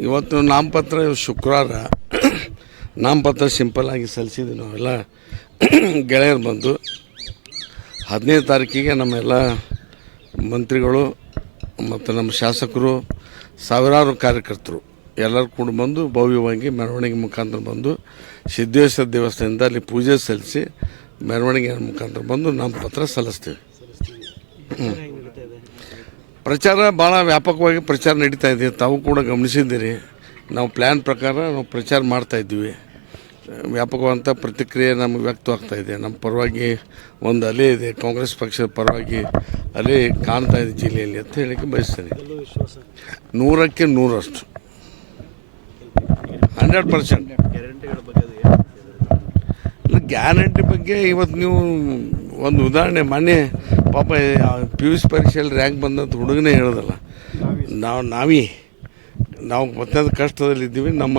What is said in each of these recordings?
ಇವತ್ತು ನಾಮಪತ್ರ ಶುಕ್ರವಾರ ನಾಮಪತ್ರ ಸಿಂಪಲ್ ಆಗಿ ಸಲ್ಲಿಸಿದ್ವಿ ನಾವೆಲ್ಲ. ಗೆಳೆಯರು ಬಂದು, ಹದಿನೈದು ತಾರೀಕಿಗೆ ನಮ್ಮೆಲ್ಲ ಮಂತ್ರಿಗಳು ಮತ್ತು ನಮ್ಮ ಶಾಸಕರು, ಸಾವಿರಾರು ಕಾರ್ಯಕರ್ತರು, ಎಲ್ಲರೂ ಕೂಡ ಬಂದು ಭವ್ಯವಾಗಿ ಮೆರವಣಿಗೆ ಮುಖಾಂತರ ಬಂದು, ಸಿದ್ದೇಶ್ವರ ದೇವಸ್ಥಾನದಿಂದ ಅಲ್ಲಿ ಪೂಜೆ ಸಲ್ಲಿಸಿ ಮೆರವಣಿಗೆ ಮುಖಾಂತರ ಬಂದು ನಾಮಪತ್ರ ಸಲ್ಲಿಸ್ತೀವಿ. ಪ್ರಚಾರ ಭಾಳ ವ್ಯಾಪಕವಾಗಿ ಪ್ರಚಾರ ನಡೀತಾ ಇದೆ. ತಾವು ಕೂಡ ಗಮನಿಸಿದ್ದೀರಿ. ನಾವು ಪ್ಲ್ಯಾನ್ ಪ್ರಕಾರ ನಾವು ಪ್ರಚಾರ ಮಾಡ್ತಾ ಇದ್ದೀವಿ. ವ್ಯಾಪಕವಾದಂಥ ಪ್ರತಿಕ್ರಿಯೆ ನಮಗೆ ವ್ಯಕ್ತವಾಗ್ತಾ ಇದೆ. ನಮ್ಮ ಪರವಾಗಿ ಒಂದು ಅಲೆ ಇದೆ. ಕಾಂಗ್ರೆಸ್ ಪಕ್ಷದ ಪರವಾಗಿ ಅಲೆ ಕಾಣ್ತಾ ಇದೆ ಜಿಲ್ಲೆಯಲ್ಲಿ ಅಂತ ಹೇಳಕ್ಕೆ ಬಯಸ್ತೇನೆ. ನೂರಕ್ಕೆ ನೂರಷ್ಟು. Hundred percent. ಗ್ಯಾರಂಟಿ ಬಗ್ಗೆ ಇವತ್ತು ನೀವು ಒಂದು ಉದಾಹರಣೆ, ಮೊನ್ನೆ ಪಾಪ ಪಿ ಯು ಸಿ ಪರೀಕ್ಷೆಯಲ್ಲಿ ರ್ಯಾಂಕ್ ಬಂದಂಥ ಹುಡುಗನೇ ಹೇಳೋದಲ್ಲ. ನಾವು, ನಾವೇ, ನಾವು ಮತ್ತೊಂದು ಕಷ್ಟದಲ್ಲಿದ್ದೀವಿ. ನಮ್ಮ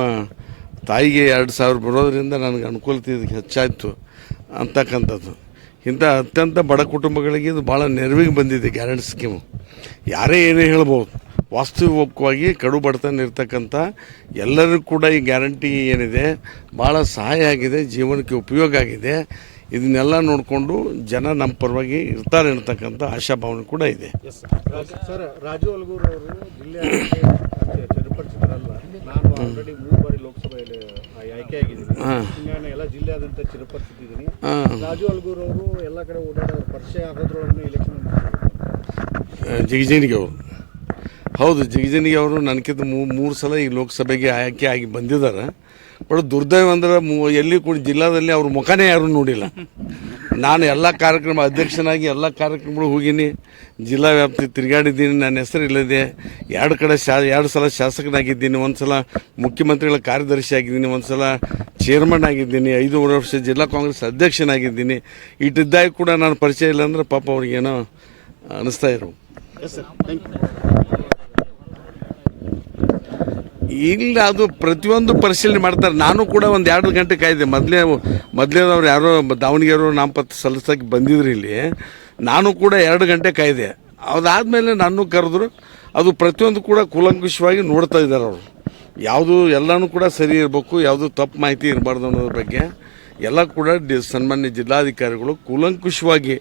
ತಾಯಿಗೆ ಎರಡು ಸಾವಿರ ಬರೋದರಿಂದ ನನಗೆ ಅನುಕೂಲತೆ ಇದಕ್ಕೆ ಹೆಚ್ಚಾಯಿತು ಅಂತಕ್ಕಂಥದ್ದು. ಇಂಥ ಅತ್ಯಂತ ಬಡ ಕುಟುಂಬಗಳಿಗೆ ಇದು ಭಾಳ ನೆರವಿಗೆ ಬಂದಿದೆ ಗ್ಯಾರಂಟಿ ಸ್ಕೀಮು. ಯಾರೇ ಏನೇ ಹೇಳ್ಬೋದು, ವಾಸ್ತವಿಕವಾಗಿ ಕಡು ಬಡತನ ಇರ್ತಕ್ಕಂಥ ಎಲ್ಲರಿಗೂ ಕೂಡ ಈ ಗ್ಯಾರಂಟಿ ಏನಿದೆ ಭಾಳ ಸಹಾಯ ಆಗಿದೆ, ಜೀವನಕ್ಕೆ ಉಪಯೋಗ ಆಗಿದೆ. ಇದನ್ನೆಲ್ಲ ನೋಡಿಕೊಂಡು ಜನ ನಮ್ಮ ಪರವಾಗಿ ಇರ್ತಾರೆ ಅನ್ನತಕ್ಕಂಥ ಆಶಾಭಾವನೆ ಕೂಡ ಇದೆ. ಸರ್ ರಾಜು ಅಲ್ಗೂರ್ ಅವರು ಜಿಲ್ಲೆ ಚಿರಪರಿಚಿತರಲ್ಲ ನಾನು ಆಲ್ರೆಡಿ ಮೂರು ಬಾರಿ ಲೋಕಸಭೆಯಲ್ಲಿ ಆಯ್ಕೆಯಾಗಿದ್ದೀನಿ. ಹಾಂ. ನಾನು ಎಲ್ಲ ಜಿಲ್ಲೆಯಾದ್ಯಂತ ಚಿರಪರಿಚಿತಿದ್ದೀನಿ ಹಾಂ. ರಾಜು ಅಲ್ಗೂರ್ ಅವರು ಎಲ್ಲ ಕಡೆ ಓಡಾಡೋ ಪರಿಚಯ ಆಗೋದ್ರೊಳಗೆ ಎಲೆಕ್ಷನ್ ಜಿಗಜಿಣಿಗೆ ಅವರು. ಹೌದು ಜಿಗಜಿಣಿಗೆ ಅವರು ನನಗಿಂತ ಮೂರು ಸಲ ಈ ಲೋಕಸಭೆಗೆ ಆಯ್ಕೆ ಆಗಿ ಬಂದಿದ್ದಾರೆ. ಬಟ್ ದುರ್ದೈವ ಅಂದ್ರೆ ಎಲ್ಲಿ ಕೂಡ ಜಿಲ್ಲಾದಲ್ಲಿ ಅವ್ರ ಮುಖನೇ ಯಾರು ನೋಡಿಲ್ಲ. ನಾನು ಎಲ್ಲ ಕಾರ್ಯಕ್ರಮ ಅಧ್ಯಕ್ಷನಾಗಿ ಎಲ್ಲ ಕಾರ್ಯಕ್ರಮಗಳು ಹೋಗೀನಿ. ಜಿಲ್ಲಾ ವ್ಯಾಪ್ತಿ ತಿರುಗಾಡಿದ್ದೀನಿ. ನನ್ನ ಹೆಸರು ಇಲ್ಲದೆ ಎರಡು ಕಡೆ ಶಾ ಎರಡು ಸಲ ಶಾಸಕನಾಗಿದ್ದೀನಿ. ಒಂದು ಸಲ ಮುಖ್ಯಮಂತ್ರಿಗಳ ಕಾರ್ಯದರ್ಶಿ ಆಗಿದ್ದೀನಿ. ಒಂದು ಸಲ ಚೇರ್ಮನ್ ಆಗಿದ್ದೀನಿ. ಐದೂವರೆ ವರ್ಷ ಜಿಲ್ಲಾ ಕಾಂಗ್ರೆಸ್ ಅಧ್ಯಕ್ಷನಾಗಿದ್ದೀನಿ. ಇಟ್ಟಿದ್ದಾಗ ಕೂಡ ನಾನು ಪರಿಚಯ ಇಲ್ಲ ಅಂದರೆ ಪಾಪ ಅವ್ರಿಗೇನೋ ಅನ್ನಿಸ್ತಾ ಇರು ಇಲ್ಲ ಅದು ಪ್ರತಿಯೊಂದು ಪರಿಶೀಲನೆ ಮಾಡ್ತಾರೆ. ನಾನು ಕೂಡ ಒಂದು ಎರಡು ಗಂಟೆ ಕಾಯ್ದೆ. ಮೊದಲೇ ಮೊದಲೇದವ್ರು ಯಾರೋ ದಾವಣಗೆರೆ ನಾಮಪತ್ರ ಸಲ್ಲಿಸೋಕೆ ಬಂದಿದ್ರು ಇಲ್ಲಿ. ನಾನು ಕೂಡ ಎರಡು ಗಂಟೆ ಕಾಯ್ದೆ. ಅದಾದಮೇಲೆ ನಾನು ಕರೆದ್ರು ಅದು ಪ್ರತಿಯೊಂದು ಕೂಡ ಕೂಲಂಕುಷವಾಗಿ ನೋಡ್ತಾ ಇದ್ದಾರೆ ಅವರು. ಯಾವುದು ಎಲ್ಲನೂ ಕೂಡ ಸರಿ ಇರಬೇಕು ಯಾವುದು ತಪ್ಪು ಮಾಹಿತಿ ಇರಬಾರ್ದು ಅನ್ನೋದ್ರ ಬಗ್ಗೆ ಎಲ್ಲ ಕೂಡ ಡಿ ಸನ್ಮಾನ್ಯ ಜಿಲ್ಲಾಧಿಕಾರಿಗಳು ಕೂಲಂಕುಷವಾಗಿ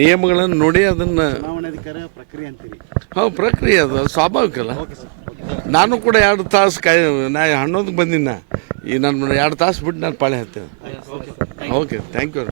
ನಿಯಮಗಳನ್ನು ನೋಡಿ ಅದನ್ನು ಪ್ರಕ್ರಿಯೆ ಅಂತೀರಿ. ಹಾಂ ಪ್ರಕ್ರಿಯೆ ಅದು. ಸ್ವಾಭಾವಿಕ ಅಲ್ಲ ನಾನು ಕೂಡ ಎರಡು ತಾಸು ಕಾಯ್ ನಾ ಹನ್ನೊಂದಕ್ಕೆ ಬಂದಿನ. ಈ ನಾನು ಎರಡು ತಾಸು ಬಿಟ್ಟು ನಾನು ಪಾಳೆ ಹತ್ತೇನೆ. Okay thank you